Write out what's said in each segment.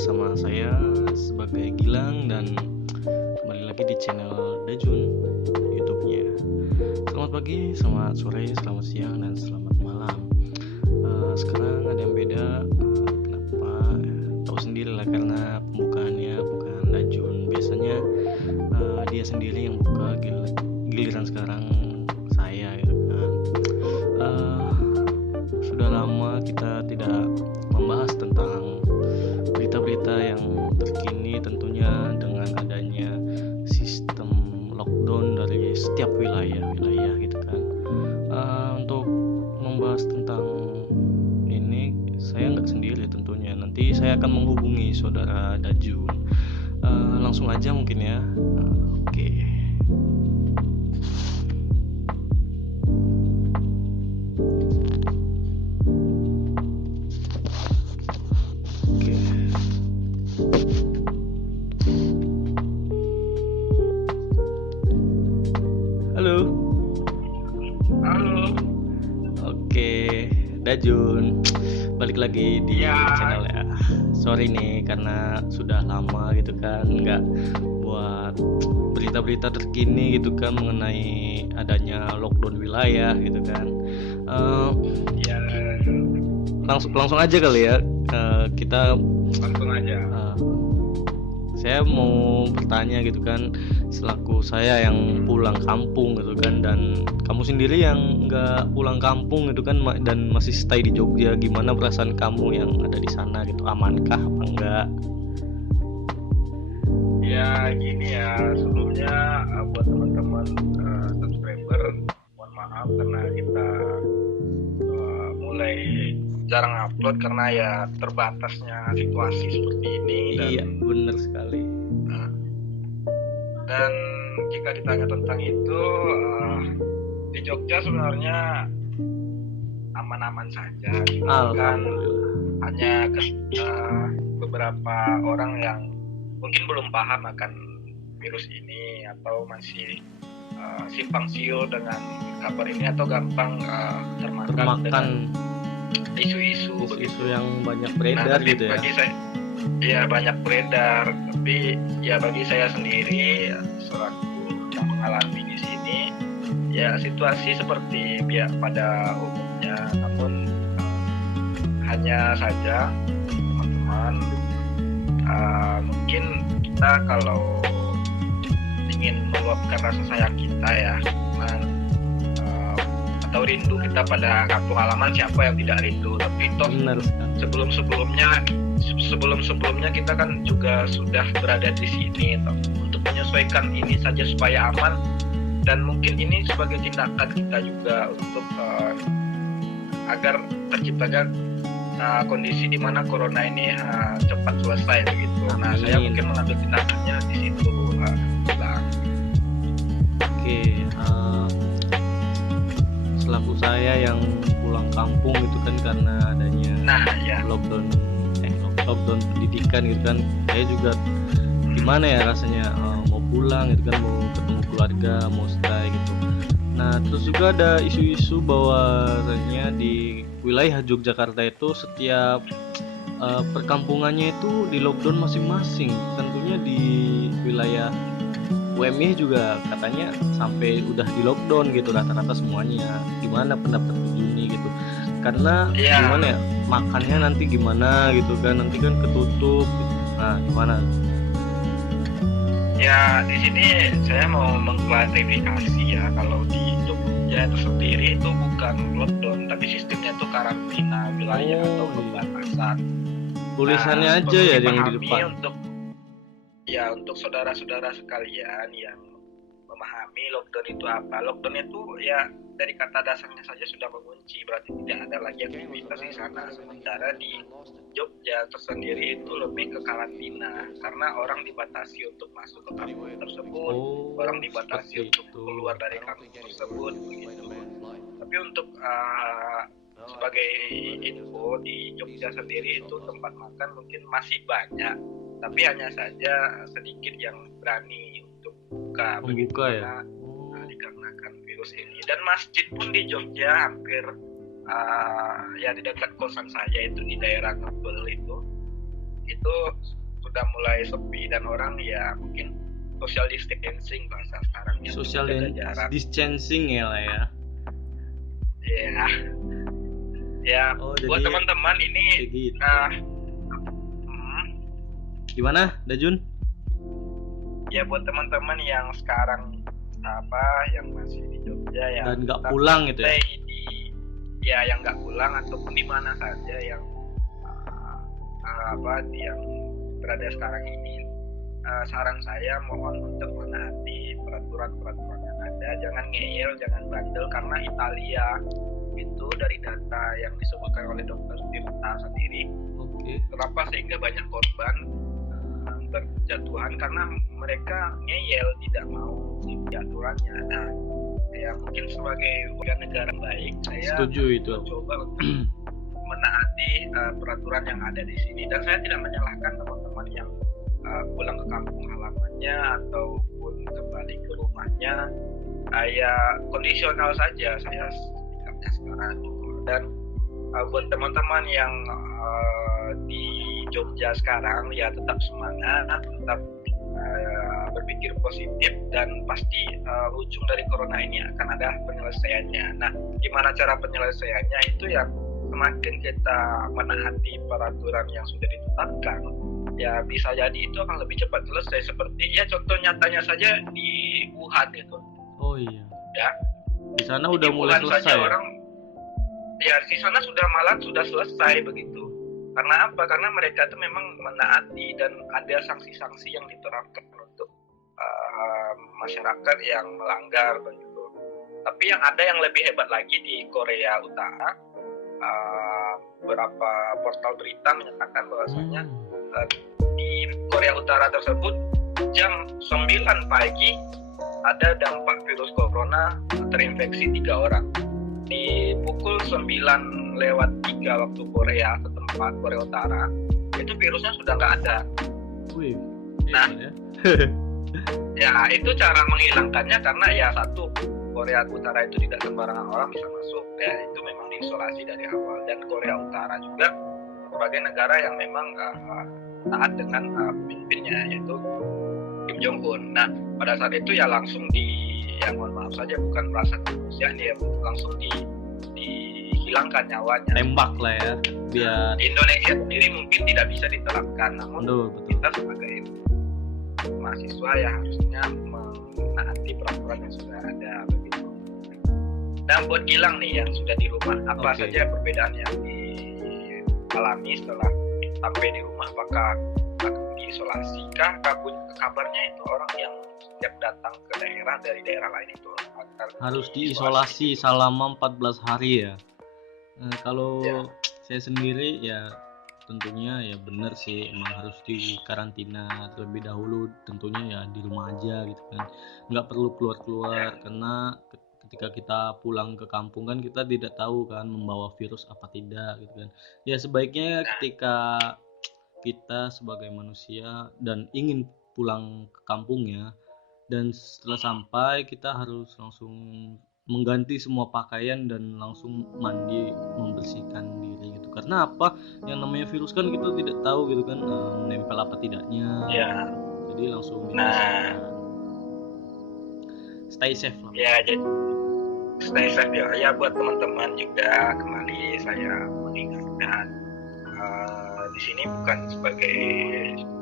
bersama saya sebagai Gilang dan kembali lagi di channel Dajun YouTube-nya. Selamat pagi, selamat sore, selamat siang, dan selamat malam. Sekarang ada yang beda. Kenapa? Tahu sendiri lah, karena pembukaannya bukan Dajun. Biasanya dia sendiri yang buka, giliran sekarang saya gitu kan. Sudah lama kita tidak membahas tentang berita-berita yang terkini, tentunya dengan adanya sistem lockdown dari setiap wilayah gitu kan. Untuk membahas tentang ini saya nggak sendiri tentunya, nanti saya akan menghubungi saudara Dajun. Langsung aja mungkin ya. Oke. Halo. Oke, Dajun. Balik lagi di channel ya. Sorry nih karena sudah lama gitu kan nggak buat berita-berita terkini gitu kan mengenai adanya lockdown wilayah gitu kan. Langsung aja kali ya. Kita langsung aja. Saya mau bertanya gitu kan, selaku saya yang pulang kampung gitu kan, dan kamu sendiri yang nggak pulang kampung gitu kan dan masih stay di Jogja, gimana perasaan kamu yang ada di sana gitu? Amankah apa enggak? Ya gini ya, sebelumnya buat teman-teman subscriber, mohon maaf karena kita mulai jarang upload karena ya terbatasnya situasi seperti ini. Iya, benar sekali. Dan jika ditanya tentang itu, di Jogja sebenarnya aman-aman saja. Kan hanya beberapa orang yang mungkin belum paham akan virus ini atau masih simpang siur dengan kabar ini atau gampang termakan dengan isu-isu yang banyak beredar gitu ya. Bagi saya, ya banyak beredar, tapi ya bagi saya sendiri selaku yang mengalami di sini, ya situasi seperti pada umumnya, namun hanya saja teman-teman, mungkin kita kalau ingin meluapkan rasa sayang kita ya, atau rindu kita pada kampung halaman, siapa yang tidak rindu? Tapi toh sebelum-sebelumnya kita kan juga sudah berada di sini toh, untuk menyesuaikan ini saja supaya aman, dan mungkin ini sebagai tindakan kita juga untuk agar terciptakan kondisi di mana corona ini cepat selesai begitu. Nah, saya mungkin mengambil tindakannya di situ. Oke. Selaku saya yang pulang kampung gitu kan karena adanya lockdown pendidikan gitu kan, saya juga gimana ya rasanya mau pulang gitu kan, mau ketemu keluarga, mau stay gitu. Nah, terus juga ada isu-isu bahwasanya di wilayah Yogyakarta itu setiap perkampungannya itu di lockdown masing-masing. Tentunya di wilayah UMY juga katanya sampai udah di lockdown gitu rata-rata semuanya. Gimana pendapat ini gitu? Karena gimana ya, makannya nanti gimana gitu kan, nanti kan ketutup gitu. Nah, gimana? Ya, di sini saya mau mengklarifikasi ya, kalau di Jogja itu sendiri itu bukan lockdown, tapi sistemnya itu karantina wilayah atau pembatasan. Tulisannya aja ya yang di depan. Untuk saudara-saudara sekalian yang memahami lockdown itu apa. Lockdown itu ya dari kata dasarnya saja sudah mengunci, berarti tidak ada lagi aktivitas di sana. Sementara di Jogja tersendiri itu lebih ke karantina, karena orang dibatasi untuk masuk ke kampung tersebut, orang dibatasi untuk keluar dari kampung tersebut begitu. Tapi untuk sebagai info, di Jogja sendiri itu tempat makan mungkin masih banyak, tapi hanya saja sedikit yang berani untuk buka begitu ya, dikarenakan virus ini. Dan masjid pun di Jogja hampir ya di dekat kosan saya itu di daerah Ngebel itu itu sudah mulai sepi dan orang ya mungkin social distancing bahasa sekarang ya, social jaga jarak. distancing ya lah ya. Ya Oh, buat jadi teman-teman ini kayak gitu. Gimana, Dajun? Ya buat teman-teman yang sekarang yang masih di Jogja ya Dan nggak tetap pulang gitu ya? stay di yang nggak pulang ataupun di mana saja yang yang berada sekarang ini, saran saya mohon untuk menaati peraturan yang ada, jangan ngeyel, jangan bandel, karena Italia itu dari data yang disebutkan oleh Dr. Tirta sendiri, kenapa sehingga banyak korban berjatuhan karena mereka ngeyel, tidak mau ikuti aturannya. Nah, ya mungkin sebagai warga negara baik, saya setuju itu. Coba untuk menaati peraturan yang ada di sini, dan saya tidak menyalahkan teman-teman yang pulang ke kampung halamannya ataupun kembali ke rumahnya. Ya kondisional saja saya sikapnya sekarang. Dan buat teman-teman yang di Jogja sekarang ya tetap semangat, tetap berpikir positif, dan pasti ujung dari corona ini akan ada penyelesaiannya. Nah, gimana cara penyelesaiannya itu ya semakin kita menaati peraturan yang sudah ditetapkan, ya bisa jadi itu akan lebih cepat selesai. Seperti ya contoh nyatanya saja di Wuhan itu. Oh iya. Ya. Di sana udah mulai selesai. Saja orang, ya di sana sudah selesai begitu. Karena apa? Karena mereka itu memang menaati dan ada sanksi-sanksi yang diterapkan untuk masyarakat yang melanggar begitu. Tapi yang ada yang lebih hebat lagi di Korea Utara. Beberapa portal berita menyatakan bahwasanya di Korea Utara tersebut jam 9 pagi ada dampak virus corona terinfeksi 3 orang. Di pukul 9:03 waktu Korea setempat Korea Utara itu virusnya sudah nggak ada. Wih, nah ya itu cara menghilangkannya, karena ya satu, Korea Utara itu tidak sembarangan orang bisa masuk, ya itu memang diisolasi dari awal. Dan Korea Utara juga sebagai negara yang memang taat dengan pemimpinnya yaitu Kim Jong Un. Nah pada saat itu ya langsung mohon maaf saja, bukan merasa kemanusiaan, ya langsung dihilangkan nyawanya. Tembak lah ya, biar di Indonesia sendiri mungkin tidak bisa diterapkan, namun betul. Kita sebagai mahasiswa ya harusnya menaati peraturan yang sudah ada begitu. Dan buat Gilang nih yang sudah di rumah, apa saja perbedaan yang dialami setelah sampai di rumah? Apakah diisolasi kah? Kabarnya itu orang yang setiap datang ke daerah dari daerah lain itu harus diisolasi selama 14 hari ya. Kalau saya sendiri ya tentunya ya benar sih, emang harus di karantina terlebih dahulu, tentunya ya di rumah aja gitu kan, nggak perlu keluar karena ketika kita pulang ke kampung kan kita tidak tahu kan membawa virus apa tidak gitu kan. Ya sebaiknya ketika kita sebagai manusia dan ingin pulang ke kampungnya, dan setelah sampai kita harus langsung mengganti semua pakaian dan langsung mandi, membersihkan diri gitu. Karena apa, yang namanya virus kan kita tidak tahu gitu kan, menempel apa tidaknya. Jadi langsung stay safe lah. Ya jadi stay safe ya buat teman-teman juga. Kembali saya mengingatkan, di sini bukan sebagai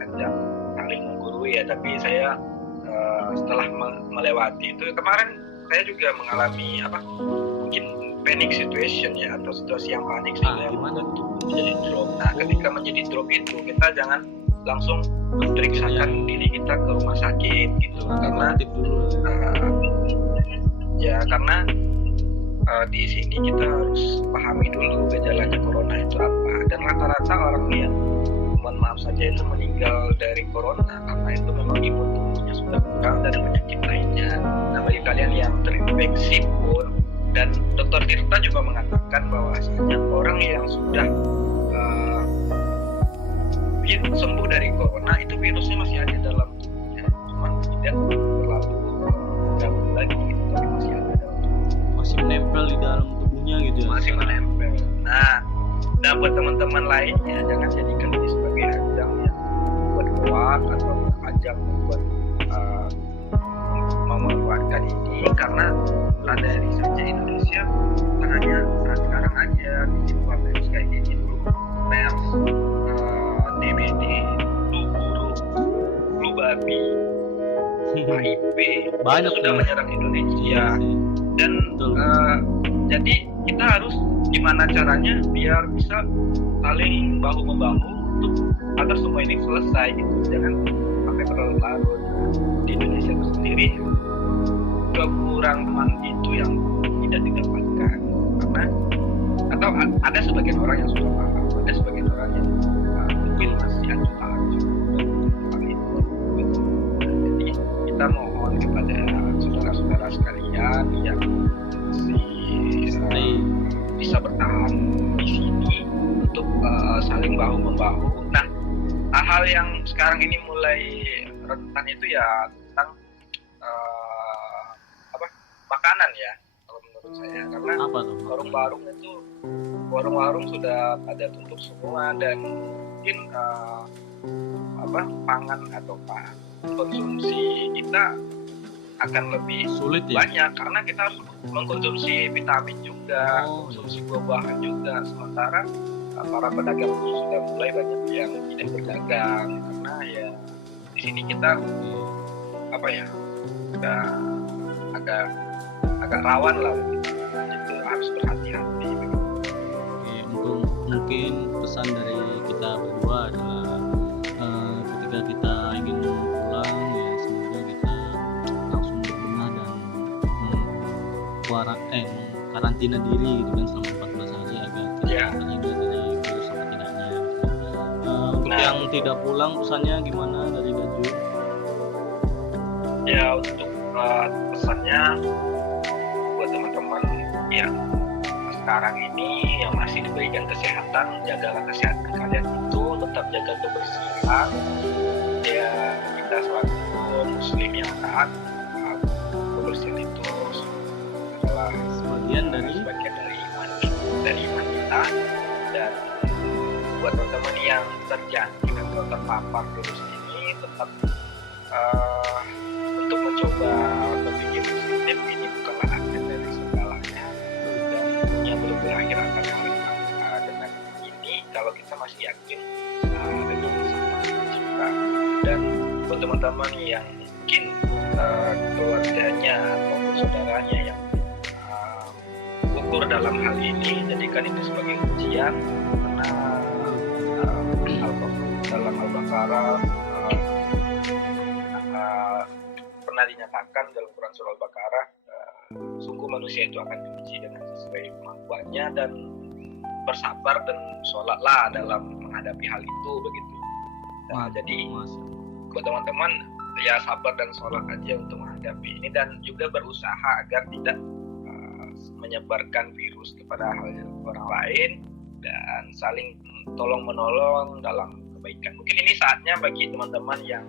ajang saling menggurui ya, tapi saya setelah melewati itu kemarin, saya juga mengalami mungkin panic situation ya, atau situasi yang panik sehingga menjadi drop. Nah ketika menjadi drop itu kita jangan langsung memeriksakan diri kita ke rumah sakit gitu, karena karena di sini kita harus pahami dulu gejalanya corona itu apa. Dan rata-rata orang yang mohon maaf saja itu meninggal dari corona karena itu memang imun tubuhnya sudah kurang dari penyakit lainnya. Nah bagi kalian yang terinfeksi pun, dan Dr. Tirta juga mengatakan bahwasanya orang yang sudah sembuh dari corona itu virusnya masih ada dalam tubuhnya, cuma tidak terlalu gabung lagi gitu, tapi masih ada dalam tubuh, masih menempel di dalam tubuhnya gitu ya, masih menempel. Nah buat teman-teman lainnya, jangan jadikan ini sebagai ajang yang berjam-jam buat memanfaatkan ini, karena ladari saja Indonesia bukan hanya saat sekarang aja, bikin pers kayak gini dulu, pers, DVD, flu burung, flu babi, HIV Banyak sudah ya. menyerang Indonesia. Dan Betul. jadi kita harus gimana caranya biar bisa saling bahu membahu untuk agar semua ini selesai gitu, jangan sampai terlalu larut. Di Indonesia itu sendiri kekurangan itu yang tidak didapatkan, karena atau ada sebagian orang yang sudah paham, ada sebagian orang yang mungkin masih acuh-acuh tentang itu. Jadi kita mohon kepada saudara-saudara sekalian yang masih bisa bertahan di sini untuk saling bahu membahu. Nah, hal-hal yang sekarang ini mulai rentan itu ya tentang makanan ya, kalau menurut saya, karena Apa tuh? warung-warung sudah pada tutup semua, dan mungkin pangan atau konsumsi kita akan lebih Sulit ya. banyak, karena kita harus mengkonsumsi vitamin juga, konsumsi buah-buahan juga. Sementara para pedagang sudah mulai banyak yang tidak berdagang, karena ya di sini kita agak rawan lah, gitu. Harus berhati-hati. Oke, untuk mungkin pesan dari kita berdua adalah ketika kita ingin pulang ya semoga kita langsung berbenah dan karantina diri gitu kan selama 14 hari agar kita terhindar dari virus apa tidaknya. Untuk yang tidak pulang pesannya gimana dari Gaju? Ya, untuk pesannya buat teman-teman yang sekarang ini yang masih diberikan kesehatan, jagalah kesehatan kalian itu, tetap jaga kebersihan. Ya, kita selaku muslim yang taat, kebersihan itu adalah Sebagian dari iman kita. Dan buat teman-teman yang terjangkit atau terpapar virus ini, tetap untuk mencoba berpikir positif, ini bukanlah akhir dari segalanya, dan yang belum berakhir akan dengan ini kalau kita masih yakin dengan sama kita. Dan buat teman-teman yang mungkin keluarganya ataupun saudaranya yang gugur dalam hal ini, jadikan ini sebagai ujian, karena dalam Al-Baqarah pernah dinyatakan dalam Quran surah Al-Baqarah, sungguh manusia itu akan diuji dengan sesuai kemampuannya, dan bersabar dan sholatlah dalam menghadapi hal itu, begitu. Jadi buat teman-teman ya sabar dan sholat aja untuk menghadapi ini, dan juga berusaha agar tidak menyebarkan virus kepada orang lain, dan saling tolong menolong dalam kebaikan. Mungkin ini saatnya bagi teman-teman yang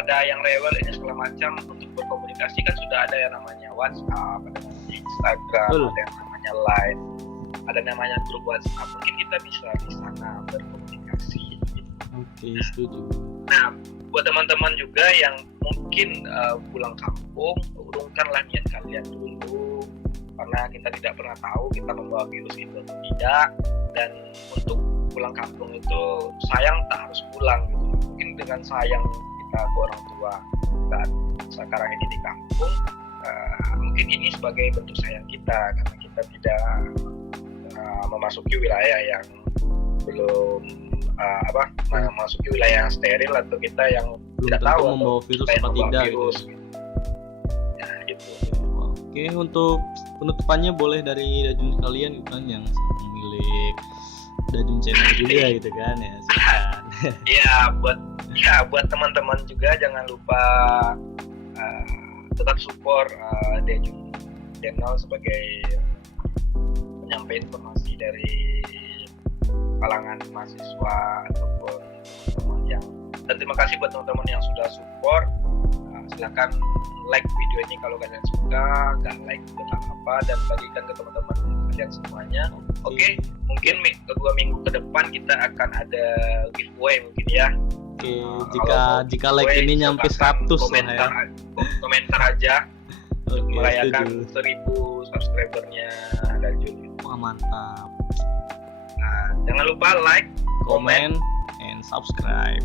ada yang rewel ini segala macam, untuk berkomunikasi kan sudah ada yang namanya WhatsApp, ada yang namanya Instagram, ada yang namanya Line, ada namanya grup WhatsApp. Mungkin kita bisa di sana berkomunikasi. Oke, setuju. Nah, buat teman-teman juga yang mungkin pulang kampung, urungkanlah niat kalian dulu, karena kita tidak pernah tahu kita membawa virus itu atau tidak. Dan untuk pulang kampung itu sayang tak harus pulang gitu. Mungkin dengan sayang kita ke orang tua saat sekarang ini di kampung, mungkin ini sebagai bentuk sayang kita, karena kita tidak memasuki wilayah yang belum memasuki wilayah yang steril, atau kita yang belum tidak tahu membawa virus apa tidak virus, gitu. Ya, gitu. Oke, untuk penutupannya boleh dari Dajun sekalian gitu kan, yang pemilik Dajun channel juga gitu kan ya. Silakan. buat teman-teman juga jangan lupa tetap support Dajun channel sebagai penyampaian informasi dari kalangan mahasiswa ataupun teman-teman yang, dan terima kasih buat teman-teman yang sudah support. Silakan like video ini kalau kalian suka, nggak like juga nggak apa, dan bagikan ke teman-teman kalian semuanya. Oke, mungkin 2 minggu ke depan kita akan ada giveaway mungkin ya. Oke, Kalau jika mau like giveaway, ini nyampe silakan 100 lah ya. komentar aja untuk Oke, merayakan setuju. 1000 subscribernya ada Jun. Wah, mantap. Nah, jangan lupa like, Comment and subscribe.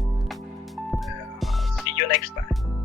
See you next time.